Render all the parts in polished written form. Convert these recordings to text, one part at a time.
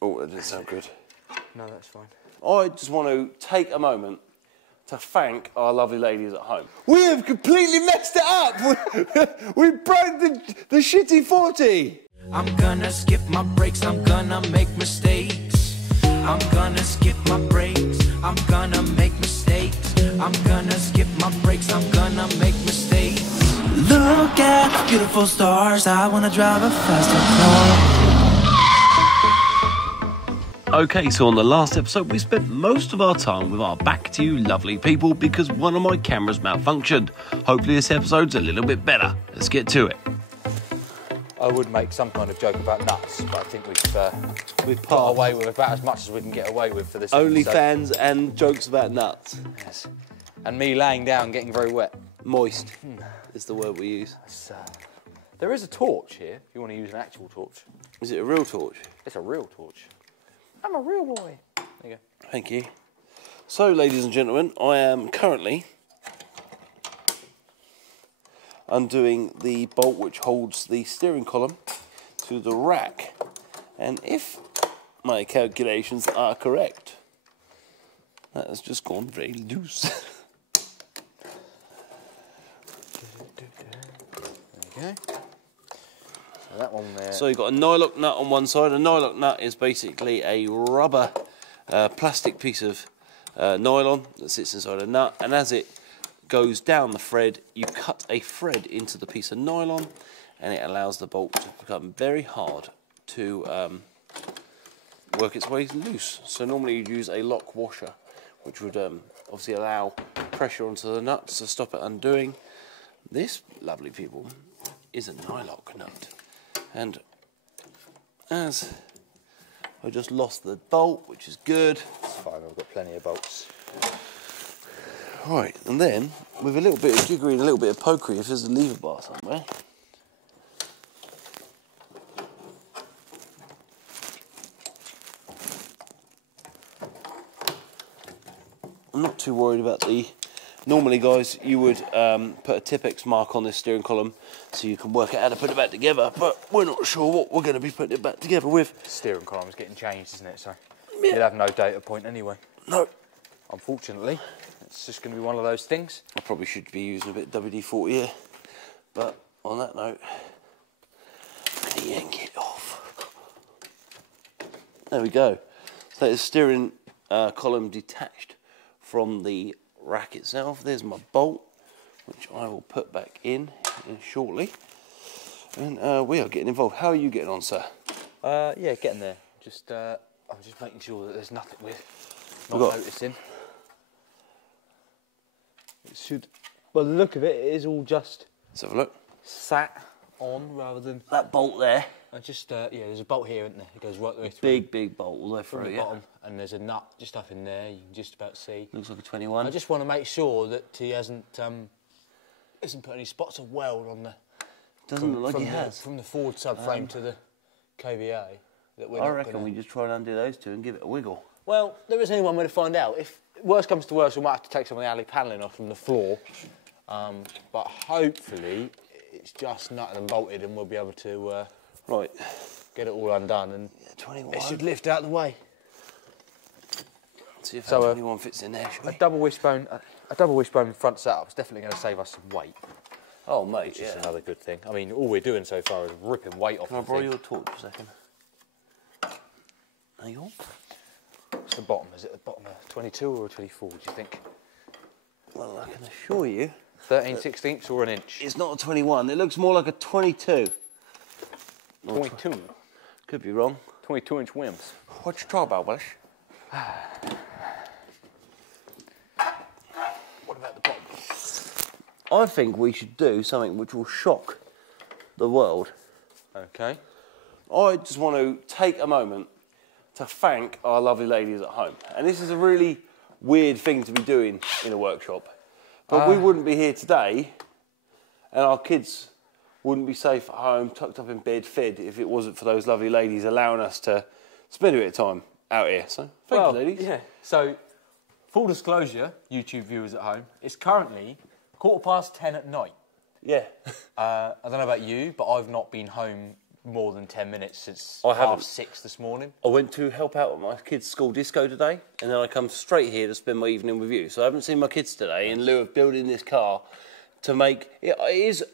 Oh, that didn't sound good. No, that's fine. I just want to take a moment to thank our lovely ladies at home. We have completely messed it up. We broke the shitty 40. I'm gonna skip my breaks, I'm gonna make mistakes. I'm gonna skip my breaks, I'm gonna make mistakes. I'm gonna skip my breaks, I'm gonna make mistakes. Look at beautiful stars, I wanna drive a faster car. Okay, so on the last episode, we spent most of our time with our back to you lovely people because one of my cameras malfunctioned. Hopefully this episode's a little bit better. Let's get to it. I would make some kind of joke about nuts, but I think we've got away with about as much as we can get away with for this Only episode. fans and jokes about nuts. Yes. And me laying down getting very wet. Moist is the word we use. There is a torch here, if you want to use an actual torch. Is it a real torch? It's a real torch. I'm a real boy. There you go. Thank you. So, ladies and gentlemen, I am currently undoing the bolt which holds the steering column to the rack. And if my calculations are correct, that has just gone very loose. There you go. So that one there. So you've got a nylock nut on one side. A nylock nut is basically a rubber plastic piece of nylon that sits inside a nut, and as it goes down the thread, you cut a thread into the piece of nylon, and it allows the bolt to become very hard to work its way loose. So normally you'd use a lock washer, which would obviously allow pressure onto the nuts to stop it undoing. This, lovely people, is a nylock nut. And as I just lost the bolt, which is good. It's fine, I've got plenty of bolts. Right, and then with a little bit of jiggery and a little bit of pokery, if there's a lever bar somewhere, I'm not too worried about the... Normally, guys, you would put a Tipex mark on this steering column so you can work out how to put it back together, but we're not sure what we're going to be putting it back together with. Steering column's getting changed, isn't it? So you'll have no data point anyway. No. Unfortunately, it's just going to be one of those things. I probably should be using a bit of WD-40 here, but on that note, I'm going to yank it off. There we go. So that is steering column detached from the rack itself. There's my bolt, which I will put back in shortly. And we are getting involved. How are you getting on, sir? Yeah, getting there. Just I'm just making sure that there's nothing we're not noticing. It should. Well, the look of it, it is all just. Let's have a look. Sat on rather than that bolt there. I just yeah, there's a bolt here, isn't there? It goes right the way through. Big bolt all the way through. From the bottom, and there's a nut just up in there. You can just about see. Looks like a 21. I just want to make sure that he hasn't put any spots of weld on the. Doesn't look like he has. From the forward subframe to the KVA. That we're I reckon we just try and undo those two and give it a wiggle. Well, there isn't any one way to find out. If worst comes to worst, we might have to take some of the alley panelling off from the floor. But hopefully, it's just nutted and bolted, and we'll be able to right get it all undone, and 21. It should lift out the way. Let's see if that 21 fits in there. A double wishbone front setup is definitely going to save us some weight. Oh, mate, which is another good thing. I mean, all we're doing so far is ripping weight off. Can I borrow your torch for a second? Hang on. What's the bottom? Is it the bottom of 22 or 24, do you think? Well, I can assure you... 13/16 or an inch? It's not a 21. It looks more like a 22. 22? Could be wrong. 22-inch whims. What you talking about, Welsh? What about the bottom? I think we should do something which will shock the world. Okay. I just want to take a moment to thank our lovely ladies at home. And this is a really weird thing to be doing in a workshop. But we wouldn't be here today, and our kids wouldn't be safe at home, tucked up in bed, fed, if it wasn't for those lovely ladies allowing us to spend a bit of time out here. So, thank you, ladies. Yeah. So, full disclosure, YouTube viewers at home, it's currently 10:15 at night. Yeah. I don't know about you, but I've not been home more than 10 minutes since I haven't. 6:30 this morning. I went to help out at my kids' school disco today, and then I come straight here to spend my evening with you. So I haven't seen my kids today in lieu of building this car to make... It is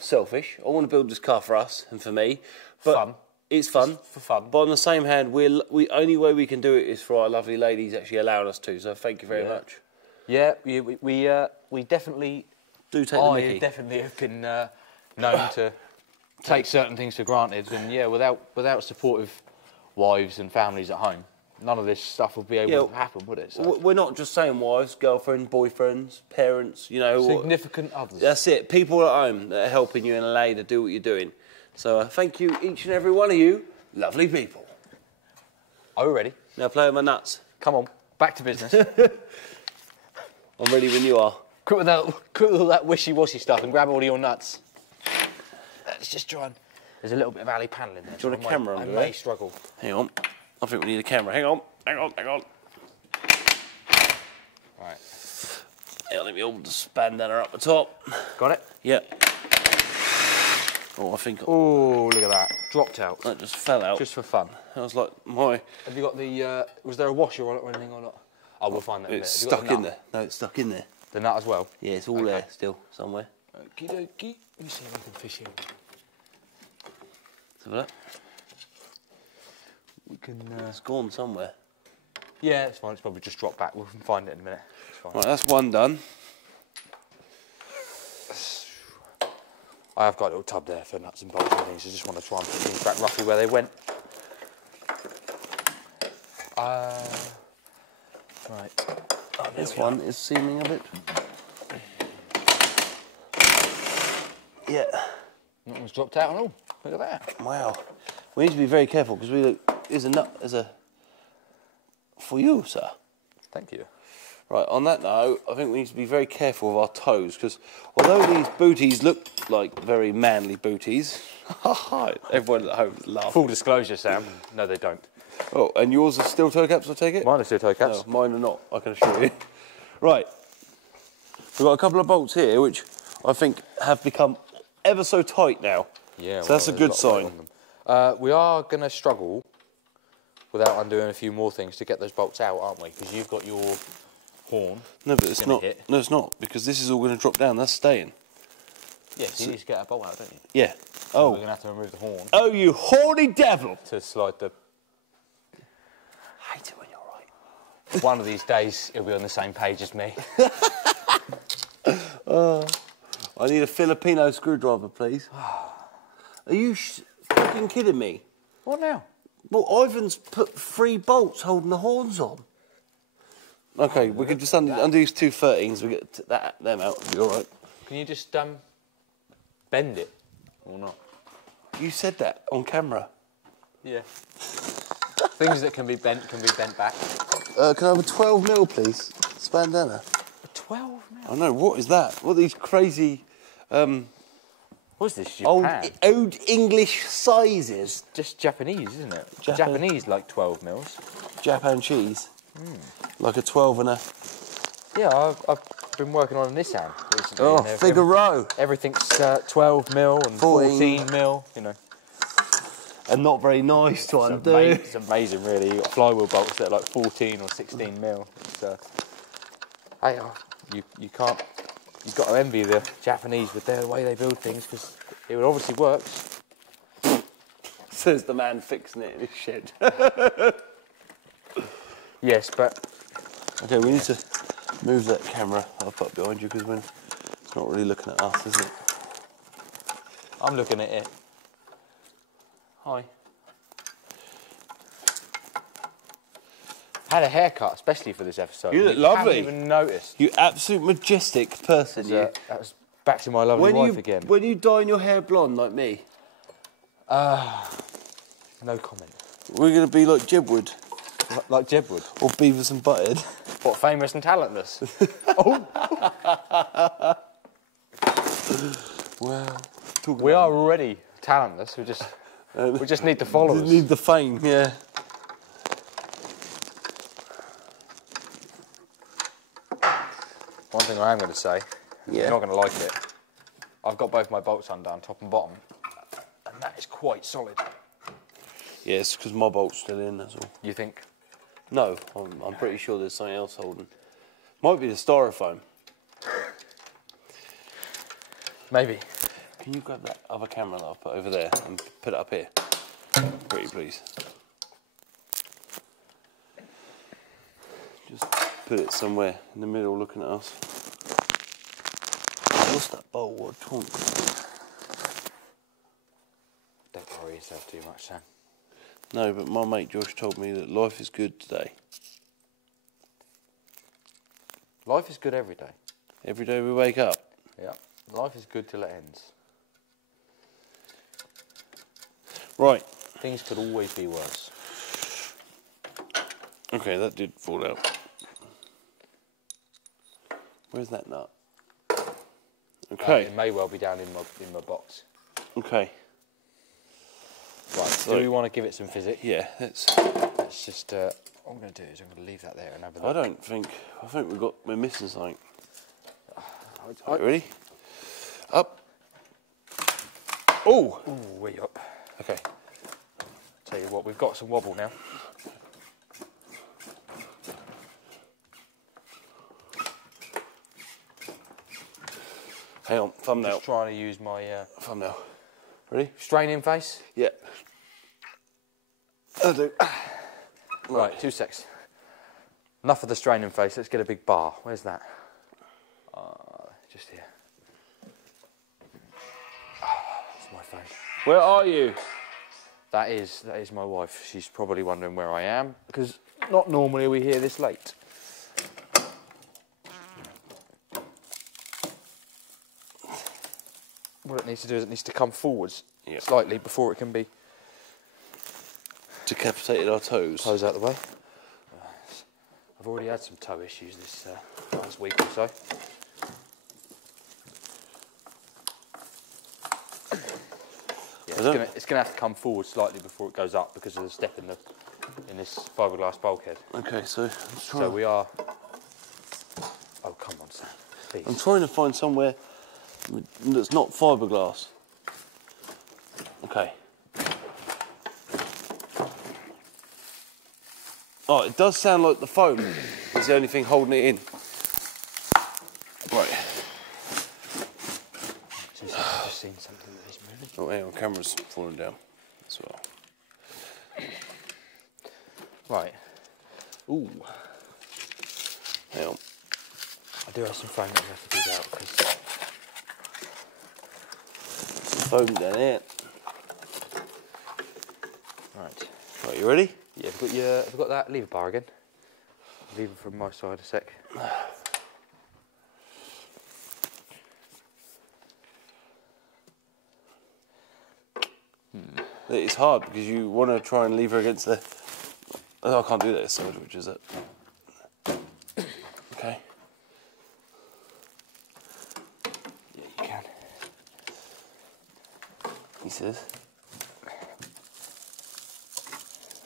selfish. I want to build this car for us and for me. But Fun. It's fun. Just for fun. But on the same hand, we only way we can do it is for our lovely ladies actually allowing us to. So thank you very much. Yeah, we definitely... Do take the mickey. I definitely have been known to take certain things for granted, and yeah, without supportive wives and families at home, none of this stuff would be able to happen, would it? So. We're not just saying wives, girlfriends, boyfriends, parents, you know. Significant others. That's it. People at home that are helping you and allow you to do what you're doing. So thank you, each and every one of you, lovely people. Are we ready? Now play with my nuts. Come on, back to business. I'm ready when you are. Quit with all that wishy-washy stuff and grab all of your nuts. Let's just try and... There's a little bit of alley panel in there. Do you want a camera I under may there? struggle. Hang on. I think we need a camera. Hang on. Right. Yeah, let me hold the bandana up the top. Got it? Yeah. Oh, I think... Oh, look at that. Dropped out. That just fell out. Just for fun. That was like my... Have you got the... was there a washer on it or anything or not? Oh, we'll find that in a minute. It's Have you got stuck the in nut? there. No, it's stuck in there. The nut as well? Yeah, it's all there still, somewhere. Okie dokie. Let me see if I can fish in. Let's have a look. We can... It's gone somewhere. Yeah, it's fine. It's probably just dropped back. We'll find it in a minute. It's fine. Right, that's one done. I have got a little tub there for nuts and bolts and things. I just want to try and put things back roughly where they went. Right. Oh, this one is seeming a bit... Yeah. Nothing's dropped out at all. Look at that. Wow. We need to be very careful because we look... Here's a nut as a... For you, sir. Thank you. Right, on that note, I think we need to be very careful of our toes because although these booties look like very manly booties, everyone at home is laughing. Full disclosure, Sam. No, they don't. Oh, and yours are still toe caps, I take it? Mine are still toe caps. No, mine are not, I can assure you. Right, we've got a couple of bolts here which I think have become ever so tight now. Yeah, so that's a good sign. We are going to struggle without undoing a few more things to get those bolts out, aren't we? Because you've got your horn. No, but it's not. Hit. No, it's not because this is all going to drop down. That's staying. Yeah, so you need to get a bolt out, don't you? Yeah. So Oh. we're going to have to remove the horn Oh, you horny devil! to slide the... I hate it when you're right. One of these days, he'll be on the same page as me. I need a Filipino screwdriver, please. Are you fucking kidding me? What now? Well, Ivan's put 3 bolts holding the horns on. Okay, we could just undo these 2 13s. We get them out. It'll be all right. Can you just bend it or not? You said that on camera. Yeah. Things that can be bent back. Can I have a 12 mil, please? It's bandana. A 12 mil? I know. What is that? What are these crazy? What's this? Old Japan? old English sizes. Just Japanese, isn't it? Japan. Japanese like 12 mils. Japan cheese. Like a 12 and a... Yeah, I've been working on a Nissan recently. Oh, and Figaro. Everything's 12 mil and 14 mil, you know. And not very nice to undo. It's amazing, really. You've got flywheel bolts that are like 14 or 16 mil. It's, hey, you can't... You've got to envy the Japanese with the way they build things because it obviously works. Says the man fixing it in his shed. Yes, but... Okay, we need to move that camera up behind you because it's not really looking at us, is it? I'm looking at it. Hi. Had a haircut, especially for this episode. You look lovely. Haven't even noticed. You absolute majestic person, you. That was back to my lovely wife again. When you dyeing your hair blonde like me, No comment. we're going to be like Jibwood Like Jebwood. or Beavis and Butthead. What, famous and talentless? Well, We are already talentless. We just need the followers. need the fame, yeah. One thing I am going to say, Yeah. you're not going to like it. I've got both my bolts undone, top and bottom, and that is quite solid. Yeah, it's because my bolt's still in, that's all. You think? No, I'm pretty sure there's something else holding. Might be the styrofoam. Maybe. Can you grab that other camera that I've put over there and put it up here? Pretty please. Just put it somewhere in the middle looking at us. What's that bolt? What a tonk. Don't worry yourself too much, Sam. No, but my mate Josh told me that life is good today. Life is good every day. Every day we wake up. Yeah. Life is good till it ends. Right. Things could always be worse. Okay, that did fall out. Where's that nut? Okay. It may well be down in my box. Okay. Right, So, do we want to give it some physics? Yeah, let's just, what I'm going to do is I'm going to leave that there and have a look. I think we're missing something. Right, ready? Up. Oh! Ooh, way up. Okay. Tell you what, we've got some wobble now. Hang on, thumbnail. Just trying to use my Thumbnail. Ready? straining face. Yeah. I'll do. Right, 2 secs. Enough of the straining face, let's get a big bar. Where's that? Just here. That's my phone. Where are you? That is my wife. She's probably wondering where I am, because not normally are we here this late. What it needs to do is it needs to come forwards slightly before it can be Decapitated our toes. toes out the way. I've already had some toe issues this last week or so. Yeah, it's gonna have to come forward slightly before it goes up because of the step in this fiberglass bulkhead. Okay, so So we are. Oh come on, Sam, please. I'm trying to find somewhere that's not fiberglass. Okay. Oh, it does sound like the foam is the only thing holding it in. Right. I've just seen something that is moving. Oh, hang on, camera's falling down as well. Right. Ooh. Hang on. I do have some foam that we have to dig out because Foam down here. right. Right, you ready? Yeah, have we got that lever bar again? Lever from my side a sec. It's hard because you want to try and lever against the. Oh, I can't do that side, which is it. Okay. Yeah, you can. He says.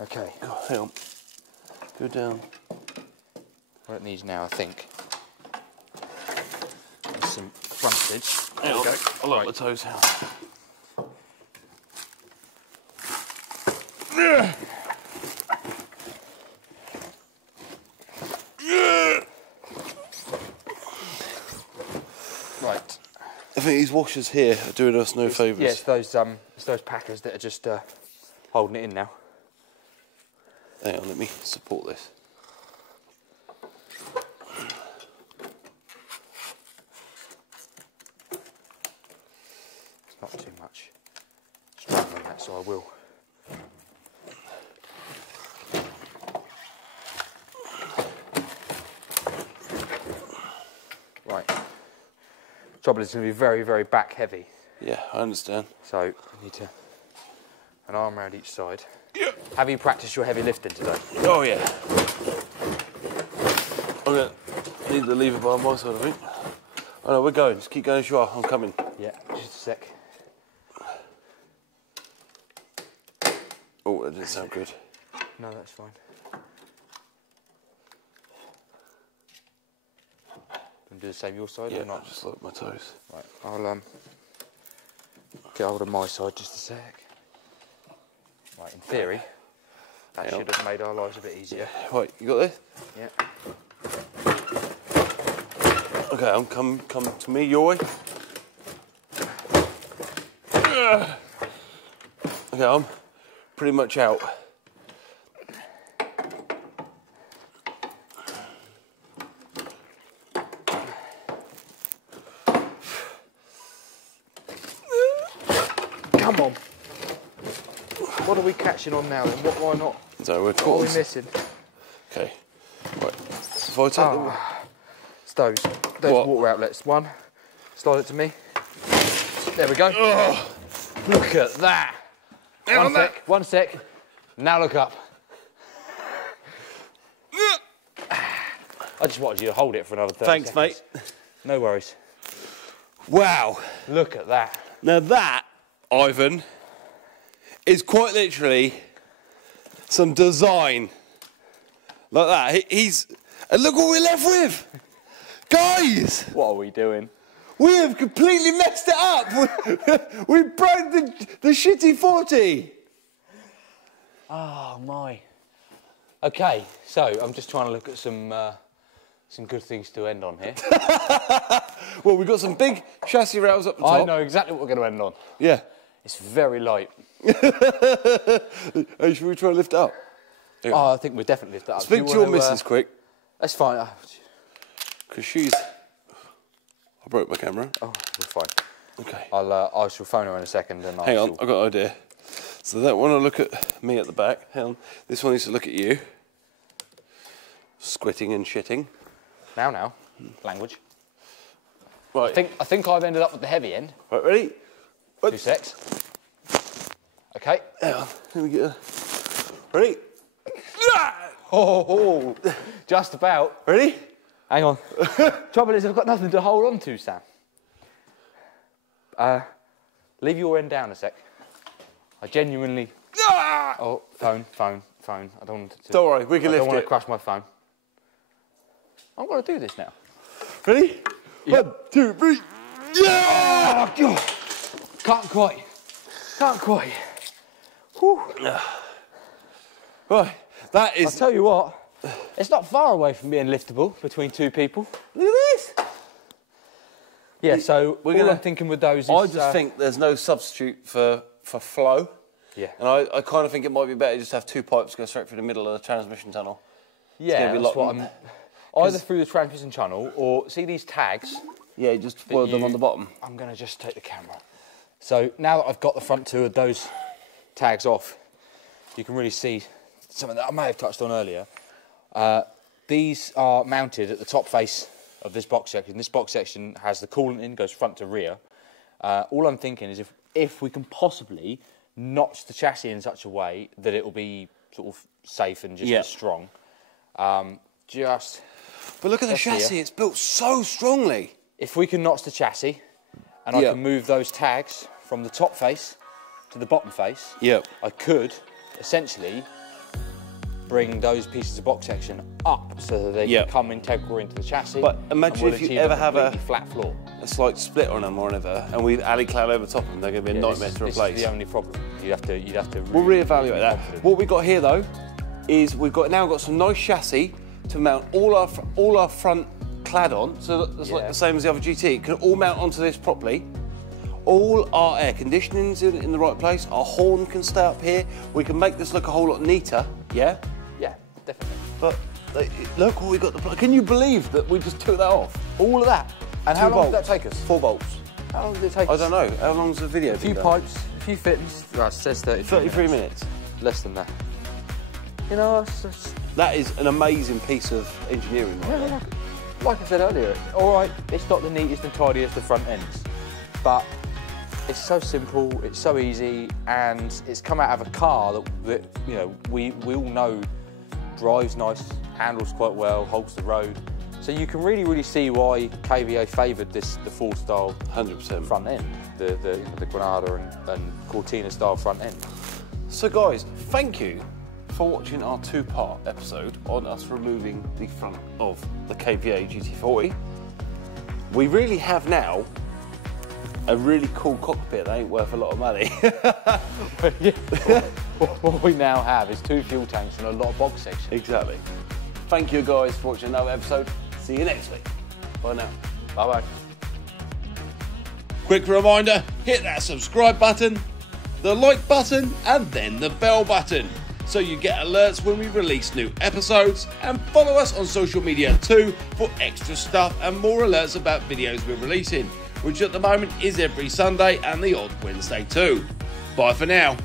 Okay. Oh, hang on. Go down. What it needs now, I think, is some frontage. Hang on. go. I like the toes. Hang on. Right. I think these washers here are doing us no favours. Yeah, it's those packers that are just holding it in now. Hang on, let me support this. It's not too much strain on that, so I will. Right. Trouble is, it's going to be very, very back heavy. Yeah, I understand. So I need to an arm around each side. Yeah. Have you practiced your heavy lifting today? Oh yeah. I'm gonna need the lever bar on my side, I think. Oh no, we're going. Just keep going as you are. I'm coming. Yeah, just a sec. Oh, that didn't sound good. No, that's fine. Can do the same your side Yeah, or not? just like my toes. Right, I'll get hold of my side just a sec. Right, in theory, that should have made our lives a bit easier. Right, you got this? Yeah. Okay, I'm come to me your way. Okay, I'm pretty much out. Come on. What are we catching on now then? Why not? So we're What are we missing? Okay. Right. If I take It's those What? water outlets. One. Slide it to me. There we go. Look at that. One sec. Now look up. I just wanted you to hold it for another 30 Thanks, seconds. mate. No worries. Wow. Look at that. Now that, Ivan, is quite literally some design. Like that. He's... And look what we're left with. Guys! What are we doing? We have completely messed it up. We broke the shitty 40. Oh my. Okay, so I'm just trying to look at some good things to end on here. Well, we've got some big chassis rails up the top. I know exactly what we're going to end on. Yeah. It's very light. Hey, should we try and lift it up? Oh, I think we'll definitely lift that up. Speak to your missus quick. That's fine. Because she's... I broke my camera. Oh, we're fine. Okay. I shall phone her in a second and Hang on, I've got an idea. So that one will look at me at the back. Hang on. This one needs to look at you. Squitting and shitting. Now. Language. Right. I think I've ended up with the heavy end. Right, ready? 2 secs. Okay. Hang on. Let me get her. Ready? Oh, just about. Ready? Hang on. Trouble is, I've got nothing to hold on to, Sam. Leave your end down a sec. I genuinely... Oh, phone. I don't want to... Don't worry, we can lift it. I don't want to crush my phone. I'm going to do this now. Ready? Yep. 1, 2, 3. Yeah! Oh, God. Can't quite. Whew. Right, that is... I'll tell you what, it's not far away from being liftable between two people. Look at this. Yeah, so I'm thinking with those is... I just think there's no substitute for flow. Yeah. And I kind of think it might be better just to have 2 pipes go straight through the middle of the transmission tunnel. Yeah, that's what I'm... Either through the transmission tunnel or, see these tags? Yeah, just weld them on the bottom. I'm going to just take the camera. So now that I've got the front 2 of those tags off, you can really see something that I may have touched on earlier. These are mounted at the top face of this box section. This box section has the coolant in, goes front to rear. All I'm thinking is if we can possibly notch the chassis in such a way that it will be sort of safe and just as strong. But look at the chassis, it's built so strongly. If we can notch the chassis and I can move those tags from the top face to the bottom face, I could essentially bring those pieces of box section up so that they can come integral into the chassis. But imagine if you ever have a flat floor, a slight split on them or whatever, and we've alley cloud over top of them, they're going to be a nightmare to replace. This is the only problem. You'd have to. We'll reevaluate that. What we've got here though is we've now got some nice chassis to mount all our front clad on, so that's like the same as the other GT. It can all mount onto this properly. All our air conditioning's in the right place. Our horn can stay up here. We can make this look a whole lot neater. Yeah. Yeah, definitely. But look what we got. Can you believe that we just took that off? All of that. And how long did that take us? 4 bolts. How long did it take us? I don't know. How long's the video? A few pipes, a few fittings. Right, it says 33 minutes. Less than that. You know, that is an amazing piece of engineering. Like I said earlier, all right, it's not the neatest and tidiest of front ends, but it's so simple, it's so easy, and it's come out of a car that you know we all know drives nice, handles quite well, holds the road. So you can really see why KVA favoured the Ford style 100% front end, the Granada and Cortina style front end. So guys, thank you for watching our 2-part episode on us removing the front of the KVA GT40. We really have now a really cool cockpit that ain't worth a lot of money. What we now have is 2 fuel tanks and a lot of box section. Exactly. Thank you guys for watching another episode. See you next week. Bye now. Bye-bye. Quick reminder, hit that subscribe button, the like button, and then the bell button, so you get alerts when we release new episodes, and follow us on social media too for extra stuff and more alerts about videos we're releasing, which at the moment is every Sunday and the odd Wednesday too. Bye for now.